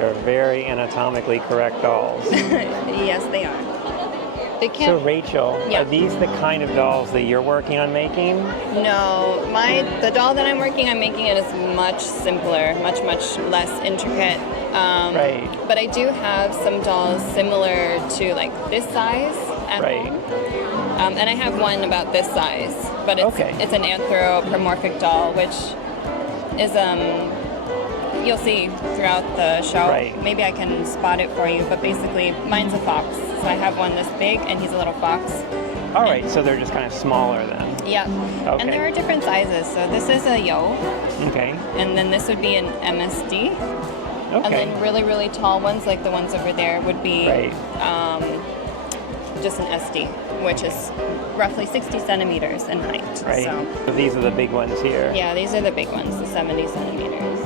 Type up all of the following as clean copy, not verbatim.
they're very anatomically correct dolls. Yes, they are. They So can't. Rachel, Yeah. are these the kind of dolls that you're working on making? No, the doll that I'm working on making it is much simpler, much less intricate. Right. But I do have some dolls similar to like this size at Right. home. And I have one about this size, but it's an anthropomorphic doll, which is you'll see throughout the show. Right. Maybe I can spot it for you, but basically mine's a fox. So I have one this big, and he's a little fox. All right, so they're just kind of smaller then. Yeah. Okay. And there are different sizes. So this is a yo. Okay. And then this would be an MSD. Okay. And then really tall ones, like the ones over there, would be just an SD, which is roughly 60 centimeters in height. Right. So these are the big ones here. yeah, these are the big ones, the 70 centimeters.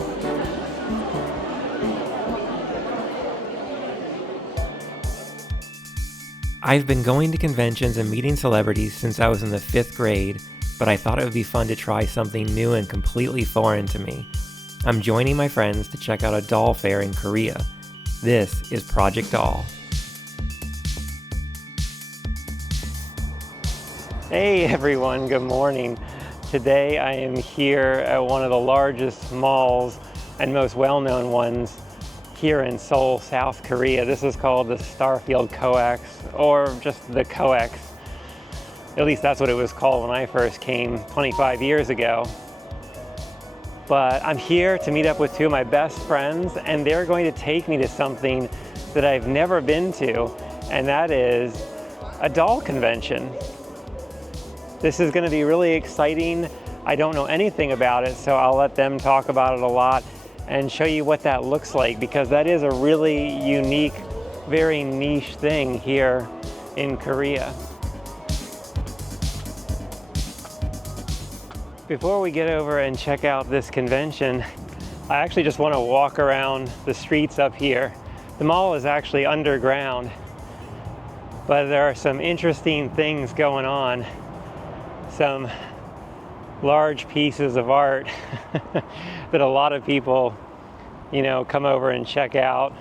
I've been going to conventions and meeting celebrities since I was in the 5th grade, but I thought it would be fun to try something new and completely foreign to me. I'm joining my friends to check out a doll fair in Korea. This is Project Doll. Hey everyone, good morning. Today I am here at one of the largest malls and most well-known ones here in Seoul, South Korea. This is called the Starfield COEX, or just the COEX. At least that's what it was called when I first came 25 years ago. But I'm here to meet up with two of my best friends, and they're going to take me to something that I've never been to, and that is a doll convention. This is going to be really exciting. I don't know anything about it, so I'll let them talk about it a lot and show you what that looks like, because that is a really unique, very niche thing here in Korea. Before we get over and check out this convention, I actually just want to walk around the streets up here. The mall is actually underground, but there are some interesting things going on. Some large pieces of art that a lot of people, come over and check out.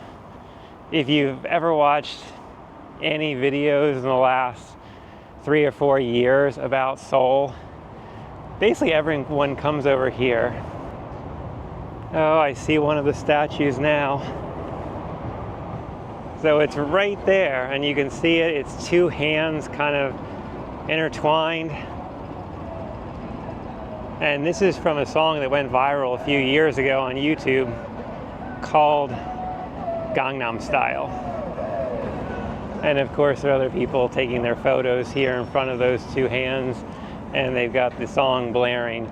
If you've ever watched any videos in the last 3 or 4 years about Seoul, basically everyone comes over here. Oh, I see one of the statues now. So it's right there, and you can see it. It's two hands kind of intertwined. And this is from a song that went viral a few years ago on YouTube called Gangnam Style. And of course there are other people taking their photos here in front of those two hands, and they've got the song blaring.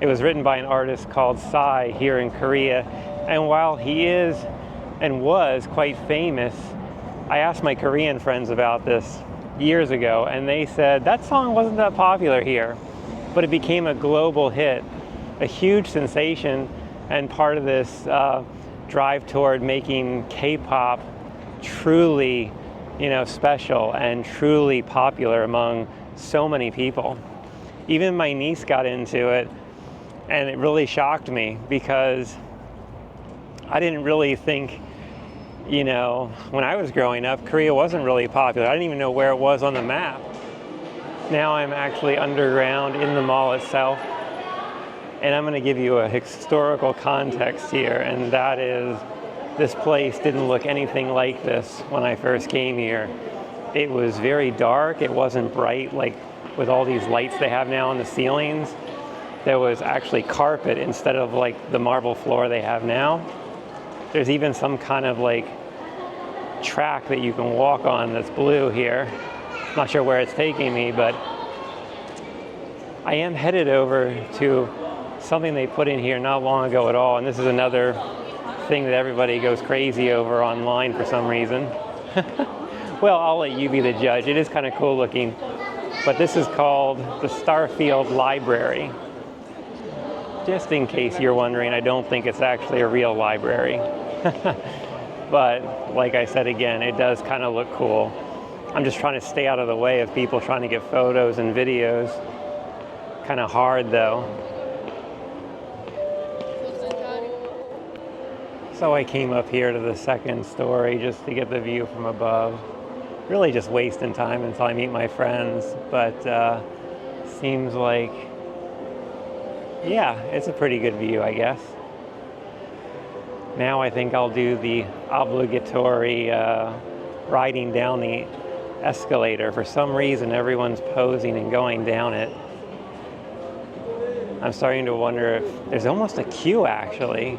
It was written by an artist called Psy here in Korea, and while he is and was quite famous, I asked my Korean friends about this years ago, and they said that song wasn't that popular here. But it became a global hit, a huge sensation, and part of this drive toward making K-pop truly, special and truly popular among so many people. Even my niece got into it, and it really shocked me because I didn't really think, when I was growing up, Korea wasn't really popular. I didn't even know where it was on the map. Now I'm actually underground in the mall itself, and I'm going to give you a historical context here, and that is this place didn't look anything like this when I first came here. It was very dark. It wasn't bright like with all these lights they have now on the ceilings. There was actually carpet instead of like the marble floor they have now. There's even some kind of like track that you can walk on that's blue here. Not sure where it's taking me, but I am headed over to something they put in here not long ago at all, and this is another thing that everybody goes crazy over online for some reason. Well, I'll let you be the judge. It is kind of cool looking, but this is called the Starfield Library. Just in case you're wondering, I don't think it's actually a real library. But like I said again, it does kind of look cool. I'm just trying to stay out of the way of people trying to get photos and videos. Kind of hard though. So I came up here to the second story just to get the view from above. Really just wasting time until I meet my friends, but seems like, yeah, it's a pretty good view, I guess. Now I think I'll do the obligatory riding down the escalator. For some reason, everyone's posing and going down it. I'm starting to wonder if there's almost a queue, actually.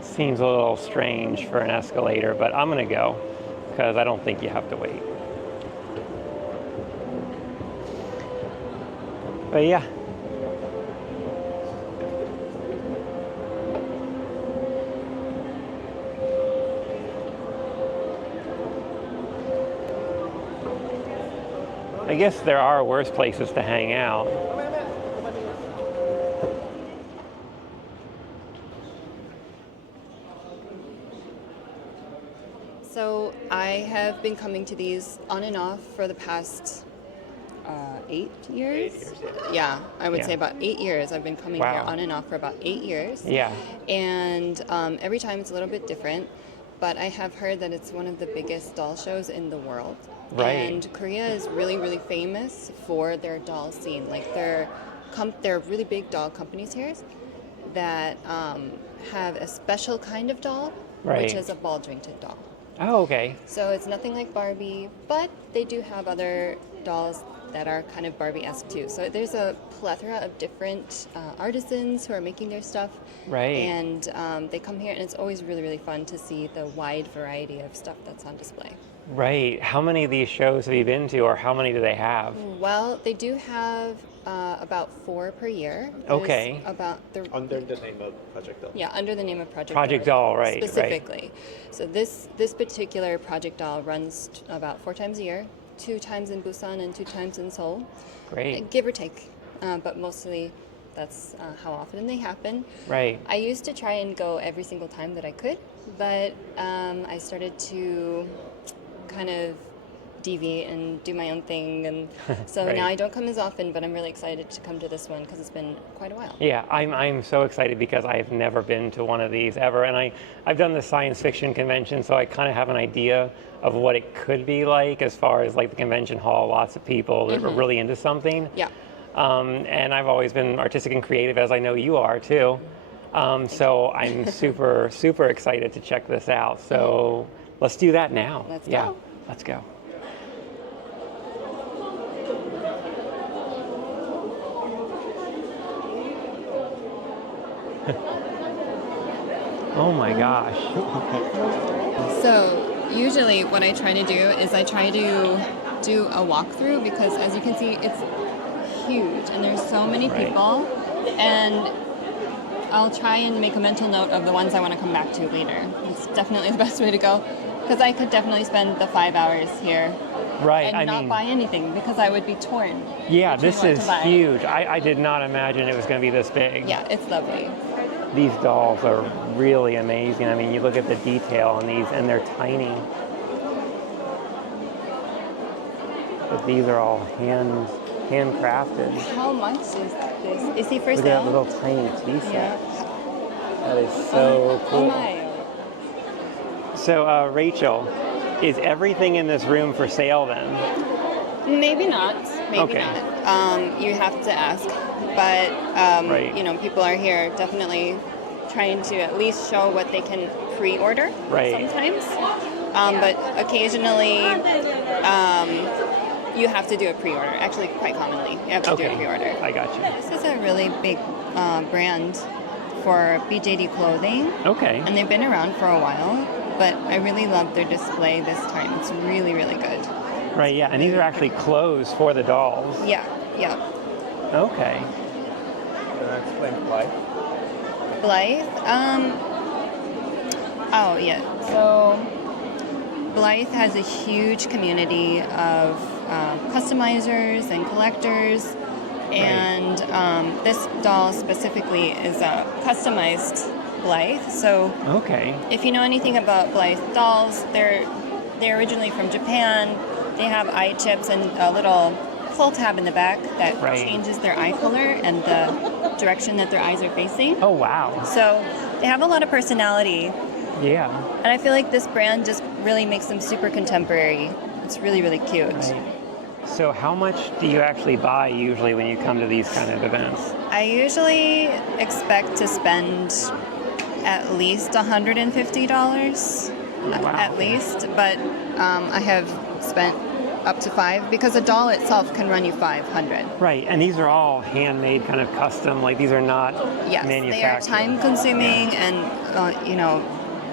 Seems a little strange for an escalator, but I'm gonna go because I don't think you have to wait. But yeah. I guess there are worse places to hang out. So I have been coming to these on and off for the past 8 years. 8 years, yeah, I would Yeah. say about 8 years. I've been coming here Wow. on and off for about 8 years. Yeah. And every time it's a little bit different. But I have heard that it's one of the biggest doll shows in the world. Right. And Korea is really, really famous for their doll scene. Like they're really big doll companies here that have a special kind of doll, Right. which is a ball jointed doll. Oh, okay. So it's nothing like Barbie, but they do have other dolls that are kind of Barbie-esque too. So there's a plethora of different artisans who are making their stuff. Right. And they come here, and it's always really, really fun to see the wide variety of stuff that's on display. Right. How many of these shows have you been to, or how many do they have? Well, they do have about 4 per year. Okay. About Under the name of Project Doll. Yeah, under the name of Project Doll, right, right. Specifically. So this particular Project Doll runs about 4 times a year, 2 times in Busan and 2 times in Seoul. Great. Give or take, but mostly that's how often they happen. Right. I used to try and go every single time that I could, but I started to kind of deviate and do my own thing, and so Right. now I don't come as often, but I'm really excited to come to this one because it's been quite a while. Yeah, I'm so excited because I've never been to one of these ever, and I've done the science fiction convention, so I kind of have an idea of what it could be like as far as like the convention hall, lots of people that are really into something. Yeah. And I've always been artistic and creative, as I know you are too. So I'm super, super excited to check this out. So let's do that now. Let's yeah, go. Let's go. Oh my gosh. So usually what I try to do is I try to do a walkthrough because as you can see it's huge and there's so many Right. people, and I'll try and make a mental note of the ones I want to come back to later. It's definitely the best way to go because I could definitely spend the 5 hours here Right, and I not mean, buy anything because I would be torn. yeah, between this what is to buy. huge. I did not imagine it was going to be this big. Yeah, it's lovely. These dolls are really amazing. I mean, you look at the detail on these, and they're tiny. But these are all handcrafted. How much is this? Is he for Look at sale? that little tiny tea set. Yeah. That is so Oh cool. my. So, Rachel, is everything in this room for sale then? Maybe not. Maybe Okay. not. You have to ask. But, Right. you know, people are here definitely trying to at least show what they can pre-order Right. sometimes. But occasionally, you have to do a pre-order. Actually, quite commonly, you have to do a pre-order. I got you. This is a really big brand for BJD clothing. Okay. And they've been around for a while. But I really love their display this time. It's really, really good. Right, yeah. And these are actually clothes for the dolls. Yeah, yeah. Okay. Can I explain why? Blythe? Oh, yeah. So Blythe has a huge community of customizers and collectors. And this doll specifically is a customized Blythe. So Okay. if you know anything about Blythe dolls, they're originally from Japan. They have eye chips and little pull tab in the back that Right. changes their eye color and the direction that their eyes are facing. Oh, wow. So they have a lot of personality, Yeah. and I feel like this brand just really makes them super contemporary. It's really, really cute. Right. So how much do you actually buy usually when you come to these kind of events? I usually expect to spend at least $150, Wow. at least, but I have spent up to $5 because a doll itself can run you $500. Right, and these are all handmade, kind of custom, like these are not Yes, they are manufactured. time consuming, and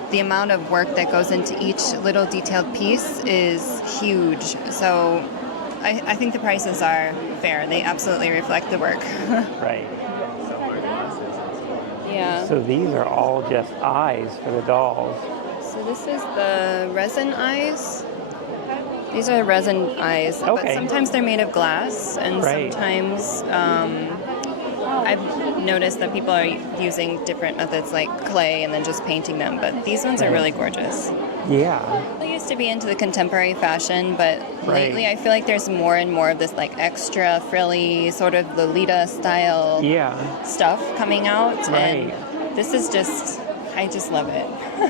the amount of work that goes into each little detailed piece is huge. So I think the prices are fair. They absolutely reflect the work. Right. Yeah. So these are all just eyes for the dolls. So this is the resin eyes. These are resin eyes, but Okay. sometimes they're made of glass, and Right. sometimes I've noticed that people are using different methods like clay and then just painting them, but these ones are really gorgeous. Yeah. I used to be into the contemporary fashion, but lately I feel like there's more and more of this like extra frilly, sort of Lolita style Yeah. stuff coming out, Right. and this is just, I just love it.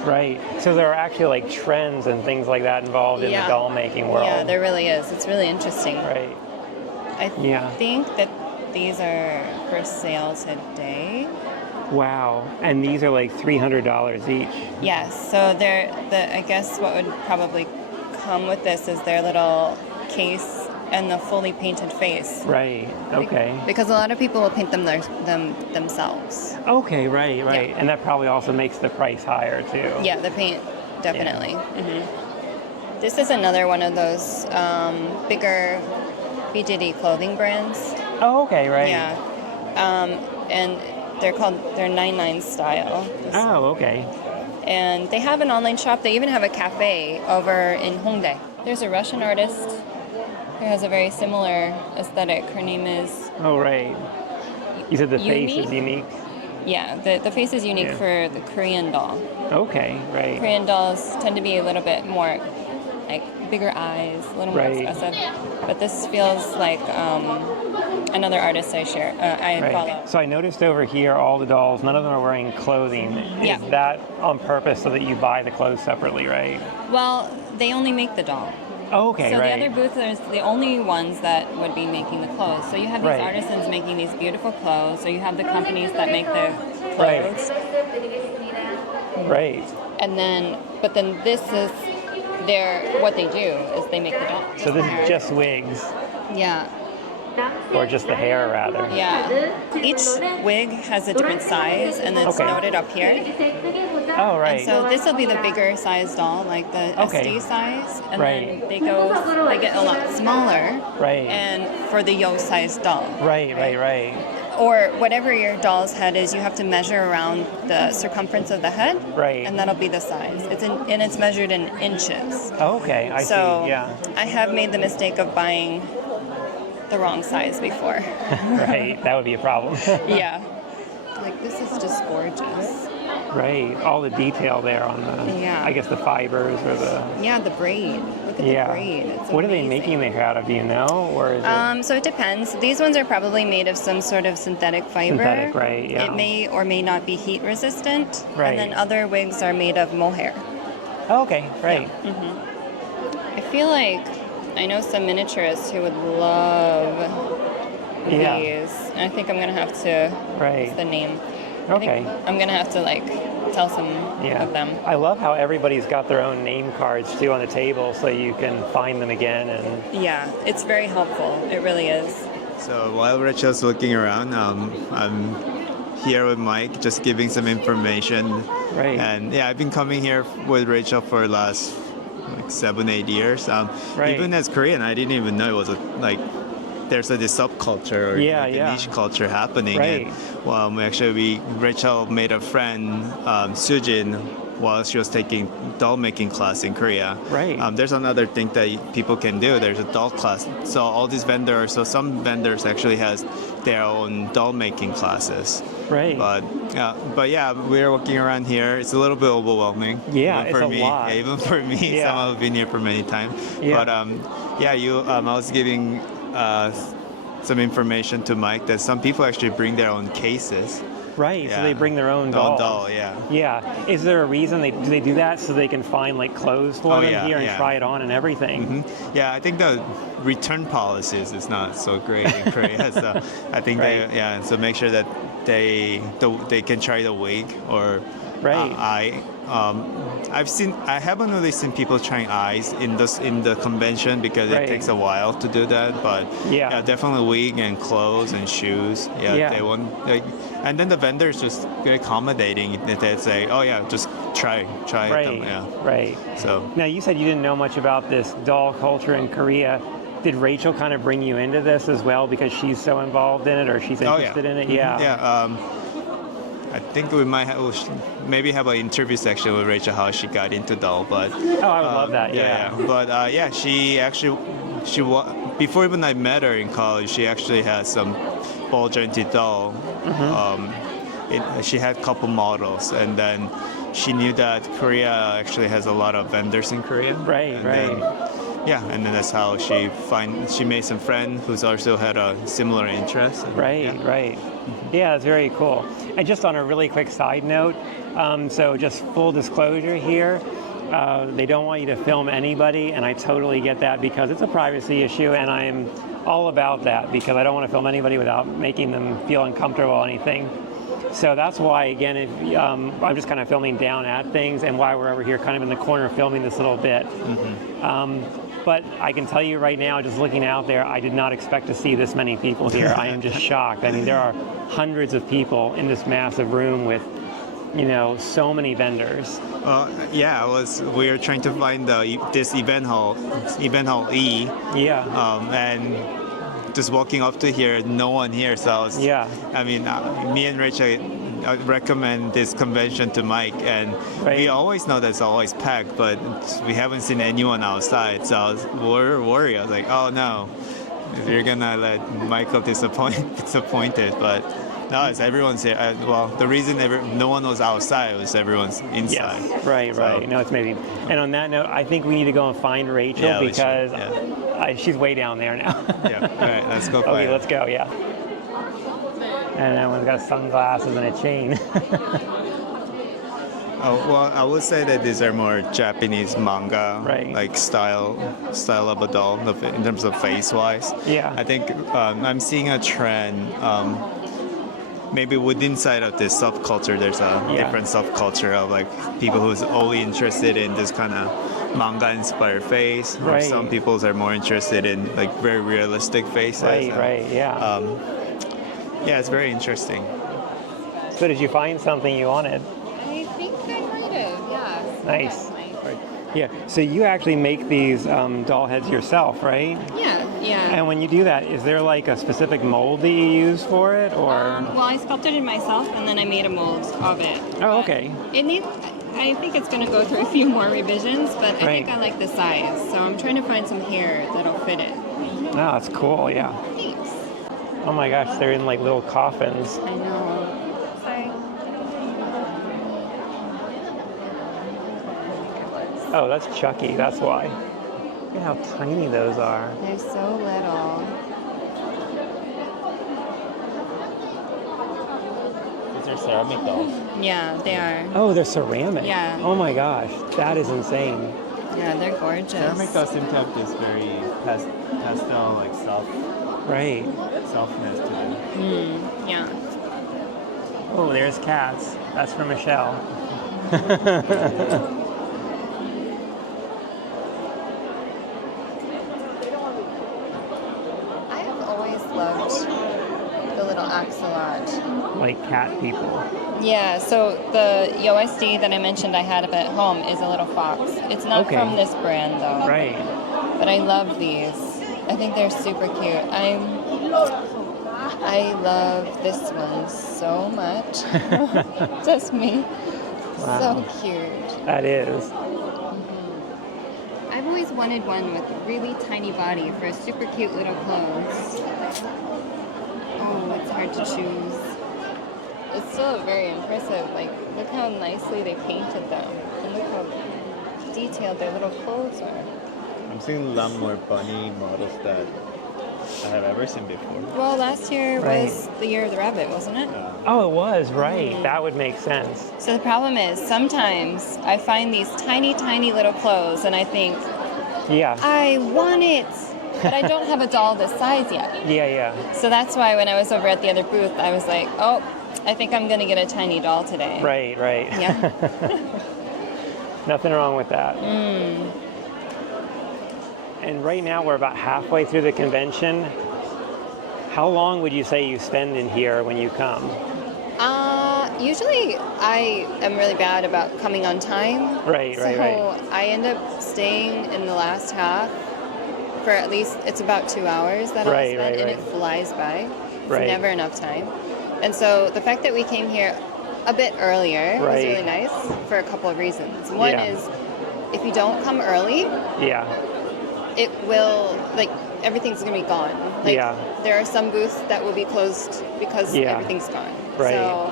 Right. So there are actually like trends and things like that involved in the Yeah. doll making world. Yeah, there really is. It's really interesting. Right. I Yeah. think that these are for sale today. Wow. And these are like $300 each. Yes, so I guess what would probably come with this is their little case and the fully painted face. Right. Okay. Because a lot of people will paint them themselves. Okay. Right. Right. Yeah. And that probably also makes the price higher too. Yeah, the paint, definitely. This is another one of those bigger BJD clothing brands. Oh. Okay. Right. Yeah. And they're 99 style. Oh. Okay. And they have an online shop. They even have a cafe over in Hongdae. There's a Russian artist who has a very similar aesthetic. Her name is, Oh. Right. You said the face Yumi? is unique. yeah, the face is unique Yeah. for the Korean doll. Okay. Right. Korean dolls tend to be a little bit more like bigger eyes, a little more Right. expressive. But this feels like another artist I follow. Right. So I noticed over here all the dolls, none of them are wearing clothing. Yeah. Is that on purpose so that you buy the clothes separately, right? Well, they only make the doll. Oh, okay, So right. the other booths are the only ones that would be making the clothes. So you have these Right. artisans making these beautiful clothes. So you have the companies that make the Right. clothes. Right. And then, but then this is what they do is they make the dolls. So this is just wigs, Yeah. or just the hair, rather. Yeah. Each wig has a different size, and it's Okay. noted up here. Oh, right. And so this will be the bigger size doll, like the Okay. SD size, and Right. then they get a lot smaller. Right. And for the yo size doll. Right, right, right. Or whatever your doll's head is, you have to measure around the circumference of the head, Right. and that'll be the size. It's measured in inches. Okay, I So see, yeah. I have made the mistake of buying the wrong size before. Right, that would be a problem. Yeah. Like, this is just gorgeous. Right, all the detail there on the, Yeah. I guess the fibers or the, Yeah, the braid. Look at yeah. the braid. It's What are they amazing. making the hair out of, do you know? Or is it So it depends. These ones are probably made of some sort of synthetic fiber. synthetic, right? Yeah. It may or may not be heat resistant. Right. And then other wigs are made of mohair. Oh, okay, right. I feel like I know some miniaturists who would love Yeah. these. I think I'm gonna have to. Right. What's the name? I Okay. think I'm gonna have to tell some Yeah. of them. I love how everybody's got their own name cards too on the table so you can find them again and Yeah, it's very helpful. It really is. So while Rachel's looking around, I'm here with Mike, just giving some information. Right. And yeah, I've been coming here with Rachel for the last 7-8 years. Right. Even as Korean, I didn't even know it was there's this subculture or Yeah, a yeah. niche culture happening. Right. And Rachel made a friend, Sujin, while she was taking doll making class in Korea. Right. There's another thing that people can do. There's a doll class. So all these vendors, so some vendors actually has their own doll making classes. right. But yeah, we're walking around here. It's a little bit overwhelming. Yeah, even it's for a me. lot. Yeah, even for me, Yeah. some have been here for many times. Yeah. But I was giving some information to Mike that some people actually bring their own cases. Right, so they bring their own Their dolls. doll, yeah. Yeah. Is there a reason do they do that so they can find like clothes for them yeah, here and yeah. try it on and everything? Yeah, I think the return policies is not so great in Korea. So I think Right. so make sure that they can try the wig or Right. eye. I haven't really seen people trying eyes in the convention because Right. it takes a while to do that. But Yeah. definitely wig and clothes and shoes. Yeah. They want and then the vendors just very accommodating. They say, oh yeah, just try Right. them. Yeah. Right. So. Now, you said you didn't know much about this doll culture in Korea. Did Rachel kind of bring you into this as well because she's so involved in it, or she's interested in it? Yeah. Yeah. I think we might maybe have an interview section with Rachel how she got into doll, but Oh, I would love that. Yeah. But she actually before even I met her in college, she actually had some ball jointed doll. She had a couple models, and then she knew that Korea actually has a lot of vendors in Korea. Right. And Right. then, and then that's how she made some friend who's also had a similar interest. And, Right, right. Yeah, it's very cool. And just on a really quick side note, so just full disclosure here, they don't want you to film anybody, and I totally get that because it's a privacy issue, and I'm all about that because I don't want to film anybody without making them feel uncomfortable or anything. So that's why, again, I'm just kind of filming down at things, and why we're over here kind of in the corner filming this little bit. But I can tell you right now, just looking out there, I did not expect to see this many people here. I am just shocked. I mean, there are hundreds of people in this massive room with, so many vendors. We were trying to find this event hall E. Yeah. And just walking up to here, no one here. So I mean, me and Rachel recommend this convention to Mike, and we always know that it's always packed, but we haven't seen anyone outside. So I was worried. I was like, oh no, you're gonna let Michael disappointed. But no, it's everyone's here. The reason no one was outside was everyone's inside. Yes. Right. No, it's amazing. And on that note, I think we need to go and find Rachel because she's way down there now. Yeah. All right, let's go. Okay, let's go. Yeah. And that one's got sunglasses and a chain. I would say that these are more Japanese manga, like style of a doll in terms of face-wise. Yeah. I think I'm seeing a trend. Maybe within inside of this subculture, there's a different subculture of like people who's only interested in this kind of manga-inspired face. Or some people are more interested in like very realistic faces. Right. Yeah. Yeah, it's very interesting. So did you find something you wanted? I think I might have, yeah. Nice. Yeah. So you actually make these doll heads yourself, right? Yeah. And when you do that, is there like a specific mold that you use for it, or? Well, I sculpted it myself, and then I made a mold of it. Oh, okay. I think it's going to go through a few more revisions, but I think I like the size. So I'm trying to find some hair that'll fit it. Oh, that's cool. Yeah. Thanks. Oh my gosh, they're in like little coffins. I know. Sorry. Oh, that's Chucky. That's why. Look at how tiny those are. They're so little. These are ceramic dolls. Yeah, they are. Oh, they're ceramic. Yeah. Oh my gosh, that is insane. Yeah, they're gorgeous. Ceramic does seem to have this very pastel, like softness to them. Yeah. Oh, there's cats. That's for Michelle. I have always loved the little axolot. Like cat people. Yeah, so the USD that I mentioned I had up at home is a little fox. It's not from this brand though. Right. But I love these. I think they're super cute. I love this one so much. Just me. Wow. So cute. That is. I've always wanted one with a really tiny body for super cute little clothes. Oh, it's hard to choose. It's still very impressive. Like, look how nicely they painted them. And look how detailed their little clothes are. I'm seeing a lot more bunny models that I have ever seen before. Well, last year was the year of the rabbit, wasn't it? Oh, it was, right. That would make sense. So the problem is sometimes I find these tiny, tiny little clothes and I think, Yeah. I want it, but I don't have a doll this size yet. Yeah. So that's why when I was over at the other booth, I was like, oh, I think I'm going to get a tiny doll today. Right. Yeah. Nothing wrong with that. And right now we're about halfway through the convention. How long would you say you spend in here when you come? Usually I am really bad about coming on time. Right. So I end up staying in the last half for at least, it's about 2 hours that I'll spend, and it flies by. It's never enough time. And so the fact that we came here a bit earlier was really nice for a couple of reasons. One is, if you don't come early, it will, like, everything's going to be gone. Like, there are some booths that will be closed because everything's gone. Right. So,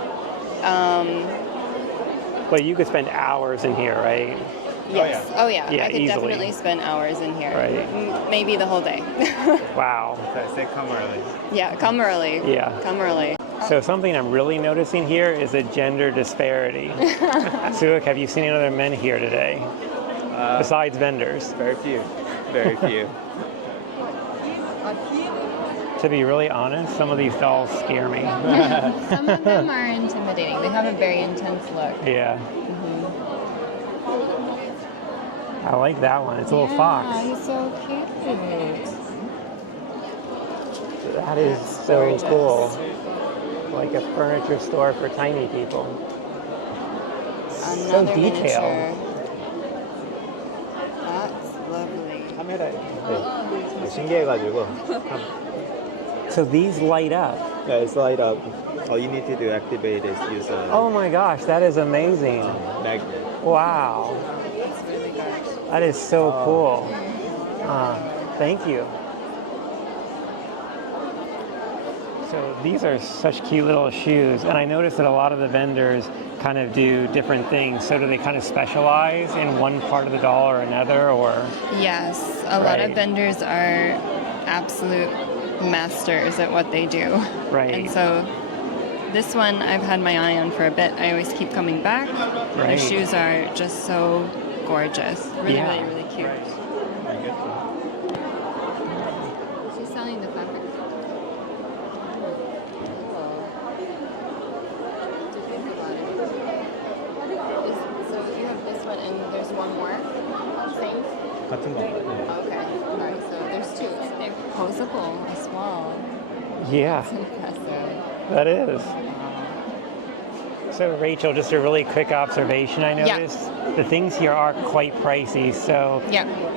but you could spend hours in here, right? Yes. Oh yeah. Yeah, I could easily. definitely spend hours in here. Right. Maybe the whole day. Wow. So say come early. Yeah, come early. Yeah. Come early. So something I'm really noticing here is a gender disparity. Suik, have you seen any other men here today? Besides vendors? Very few. Very few. To be really honest, some of these dolls scare me. Some of them are intimidating. They have a very intense look. Yeah. I like that one. It's a little fox. He's so cute. That is so cool. Like a furniture store for tiny people. Another so detailed. Miniature. That's lovely. 카메라에 신기해가지고. So these light up. Yeah, it's light up. All you need to do activate is use a Oh my gosh, that is amazing. magnet. Wow. It's really good. That is so cool. Thank you. So these are such cute little shoes, and I noticed that a lot of the vendors kind of do different things. So do they kind of specialize in one part of the doll or another, or? Yes, a lot of vendors are absolute masters at what they do. Right. And so this one I've had my eye on for a bit. I always keep coming back. Right. The shoes are just so gorgeous. Really, really cute. She's selling the fabric. So you have this one and there's one more? Same? 같은 거. Okay. Alright, so there's two. So they're posable as well. Yeah, That's impressive. that is. So Rachel, just a really quick observation I noticed. The things here are quite pricey, so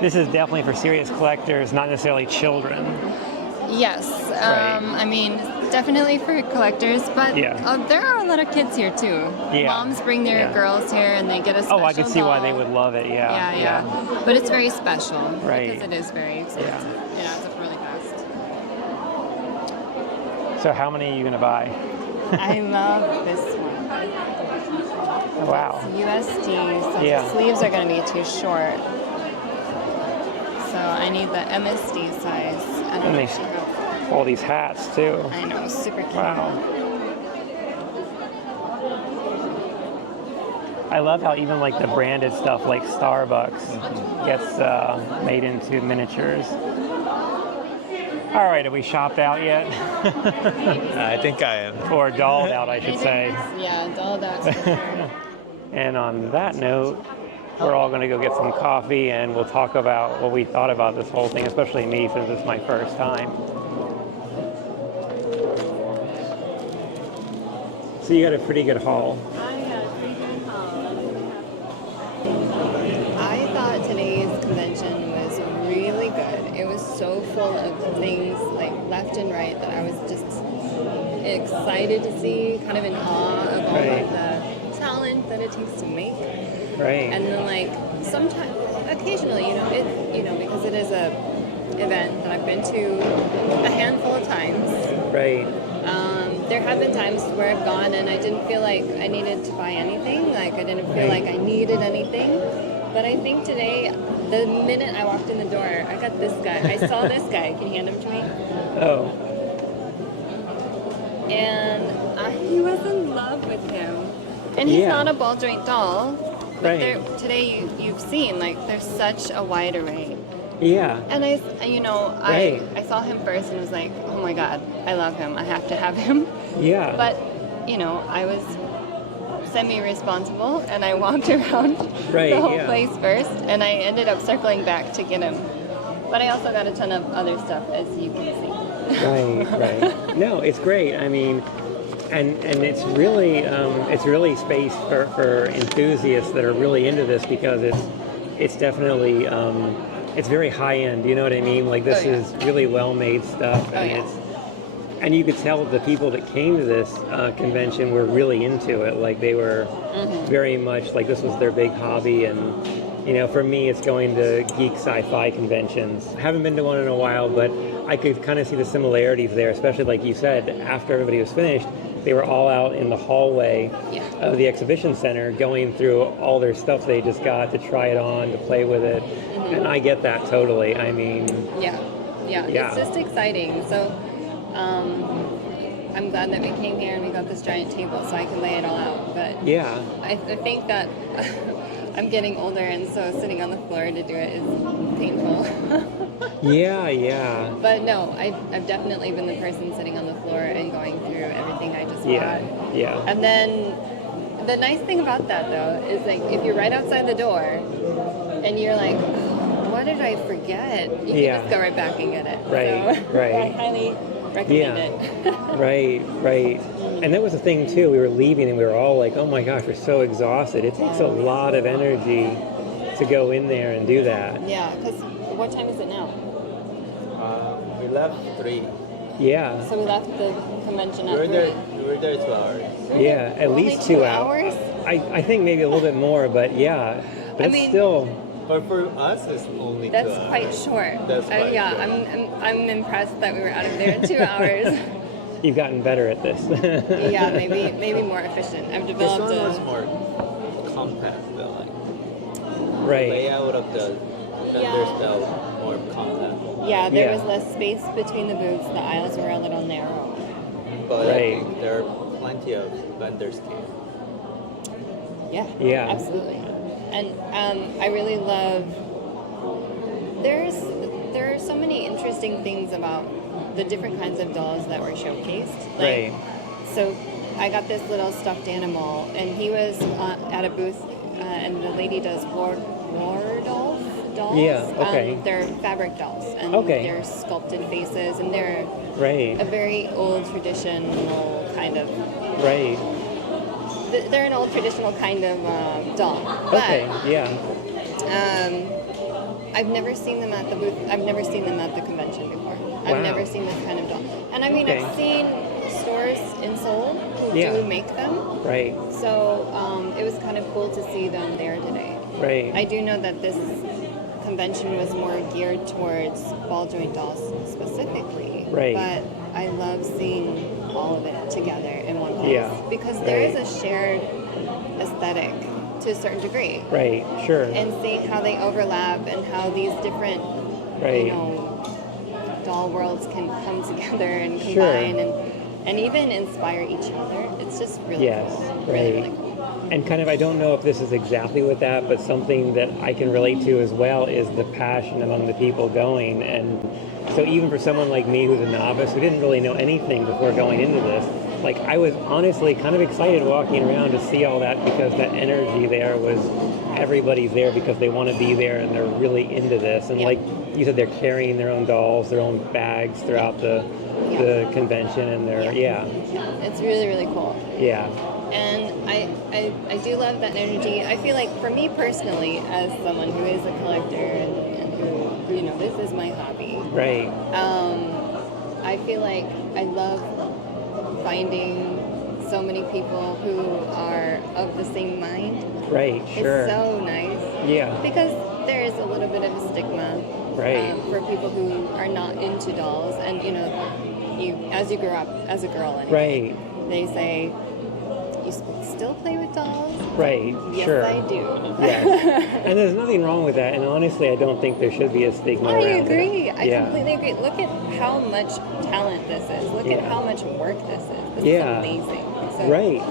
this is definitely for serious collectors, not necessarily children. Yes, I mean, definitely for collectors, but there are a lot of kids here too. Moms bring their girls here and they get a special Oh, I could see doll. why they would love it, Yeah. But it's very special Right. because it is very expensive. It adds up really fast. So how many are you going to buy? I love this one. Oh, wow. It's USD, so the sleeves are going to be too short. So I need the MSD size. I don't And know they if she has. all these hats too. I know, super cute. Wow. I love how even like the branded stuff like Starbucks gets made into miniatures. All right, have we shopped out yet? I think I am. Or dolled out, I should say. Yeah, dolled out for sure. And on that note, we're all going to go get some coffee and we'll talk about what we thought about this whole thing, especially me since it's my first time. So you got a pretty good haul. I got a pretty good haul. I thought today's convention was really good. It was so full of things like left and right that I was just excited to see, kind of in awe of all of the talent that it takes to make. Right. And then like sometimes, occasionally, because it is a event that I've been to a handful of times. Right. There have been times where I've gone and I didn't feel like I needed to buy anything. Like I didn't feel like I needed anything. But I think today, the minute I walked in the door, I got this guy. I saw this guy. Can you hand him to me? Oh. And he was in love with him. And he's not a ball joint doll. But today you've seen, like, there's such a wide array. Yeah. And I saw him first and was like, oh my God, I love him. I have to have him. Yeah. But, I was semi-responsible and I walked around the whole place first. And I ended up circling back to get him. But I also got a ton of other stuff, as you can see. Right. No, it's great. I mean, and it's really space for enthusiasts that are really into this, because it's definitely it's very high end. You know what I mean? Like, this is really well made stuff, and you could tell the people that came to this convention were really into it. Like, they were very much like, this was their big hobby. And for me, it's going to geek sci-fi conventions. I haven't been to one in a while, but I could kind of see the similarities there, especially like you said, after everybody was finished, they were all out in the hallway of the exhibition center going through all their stuff they just got to try it on, to play with it. And I get that totally. I mean... Yeah. It's just exciting. So I'm glad that we came here and we got this giant table so I can lay it all out. But I think that I'm getting older, and so sitting on the floor to do it is painful. Yeah. But no, I've definitely been the person sitting on the floor and going through everything I just bought. Yeah. And then the nice thing about that, though, is like, if you're right outside the door and you're like, what did I forget? You can just go right back and get it. Right. I highly recommend it. Right. And that was the thing too. We were leaving and we were all like, "Oh my gosh, we're so exhausted." It takes a lot of energy to go in there and do that. Yeah, because what time is it now? We left 3. Yeah. So we left the convention at 3. We were there 2 hours. Yeah, at least 2 hours. I think maybe a little bit more, but it's still. But for us, it's only 2 hours. That's quite short. That's quite short. I'm impressed that we were out of there in 2 hours. You've gotten better at this. Yeah, maybe more efficient. I've developed this one was more compact, though. Like, right. The layout of the vendors felt more compact. Yeah, there was less space between the booths. The aisles were a little narrow. But I think there are plenty of vendors here. Yeah. Absolutely. And I really love. There are so many interesting things about the different kinds of dolls that were showcased. Like, so I got this little stuffed animal, and he was at a booth, and the lady does Waldorf dolls. Yeah, okay. They're fabric dolls, and they're sculpted faces, and they're a very old traditional kind of. Right. They're an old traditional kind of doll. But, I've never seen them at the booth. I've never seen them at the convention before. I've never seen this kind of doll. And I mean, I've seen stores in Seoul who do make them. Right. So it was kind of cool to see them there today. Right. I do know that this convention was more geared towards ball joint dolls specifically. Right. But I love seeing all of it together in one place. Because there is a shared aesthetic to a certain degree. Right, sure. And seeing how they overlap and how these different, doll worlds can come together and combine and even inspire each other. It's just really cool. Really cool. And kind of, I don't know if this is exactly with that, but something that I can relate to as well is the passion among the people going. And so even for someone like me who's a novice, who didn't really know anything before going into this, like, I was honestly kind of excited walking around to see all that, because that energy there was, everybody's there because they want to be there and they're really into this. And like you said, they're carrying their own dolls, their own bags throughout the convention, and they're, It's really, really cool. Yeah. And I do love that energy. I feel like for me personally, as someone who is a collector and who, this is my hobby. Right. I feel like I love finding so many people who are of the same mind. Right, sure. It's so nice. Yeah. Because there is a little bit of a stigma for people who are not into dolls. And, as you grow up as a girl, anyway, they say, you still play with dolls? Right, Yes, sure. I do. Yes. And there's nothing wrong with that. And honestly, I don't think there should be a stigma I around agree. it. I completely agree. Look at how much talent this is. Look at how much work this is. This is amazing. So, Right,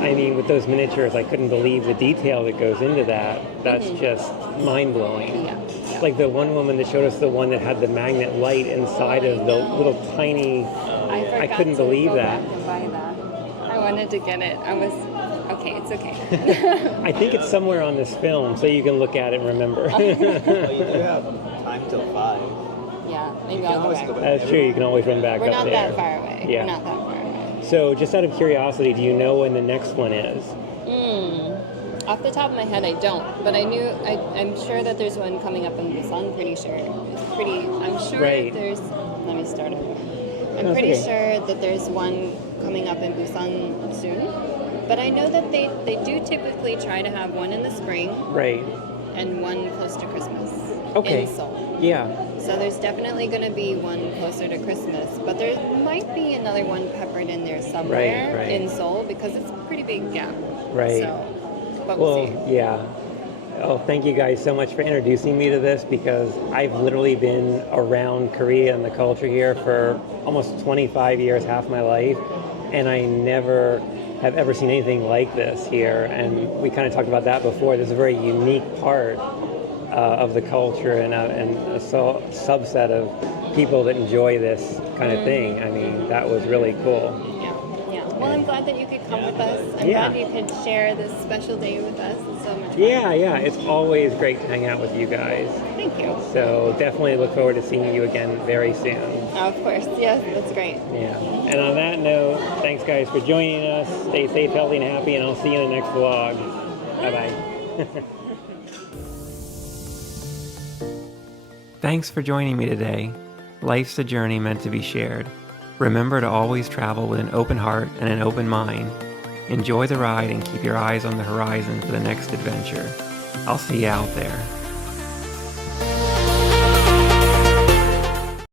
I mean, with those miniatures, I couldn't believe the detail that goes into that. That's just mind-blowing. Yeah. Like the one woman that showed us the one that had the magnet light inside of the little tiny... I couldn't believe that. Back and buy that. I wanted to get it. I was... Okay, it's okay. I think it's somewhere on this film, so you can look at it and remember. Well, you do have time till 5. Yeah, maybe I'll go back. That's true, you can always run back We're up not there. that far away. Yeah. We're not that far away. So, just out of curiosity, do you know when the next one is? Off the top of my head, I don't. But I'm sure that there's one coming up in Busan, pretty sure. I'm sure there's... Let me start over. I'm pretty sure that there's one coming up in Busan soon. But I know that they do typically try to have one in the spring. Right. And one close to Christmas. Okay. In Seoul. Yeah. So there's definitely going to be one closer to Christmas. But there might be another one peppered in there somewhere in Seoul because it's a pretty big gap. Right. So, but we'll see. Yeah. Oh, thank you guys so much for introducing me to this because I've literally been around Korea and the culture here for almost 25 years, half my life, and I never have ever seen anything like this here. And we kind of talked about that before. There's a very unique part of the culture and a subset of people that enjoy this kind of thing. I mean, that was really cool. Well, I'm glad that you could come with us. I'm glad you could share this special day with us. It's so much fun. Yeah. It's always great to hang out with you guys. Thank you. So definitely look forward to seeing you again very soon. Of course. Yes, that's great. Yeah. And on that note, thanks guys for joining us. Stay safe, healthy, and happy, and I'll see you in the next vlog. Bye-bye. Thanks for joining me today. Life's a journey meant to be shared. Remember to always travel with an open heart and an open mind. Enjoy the ride and keep your eyes on the horizon for the next adventure. I'll see you out there.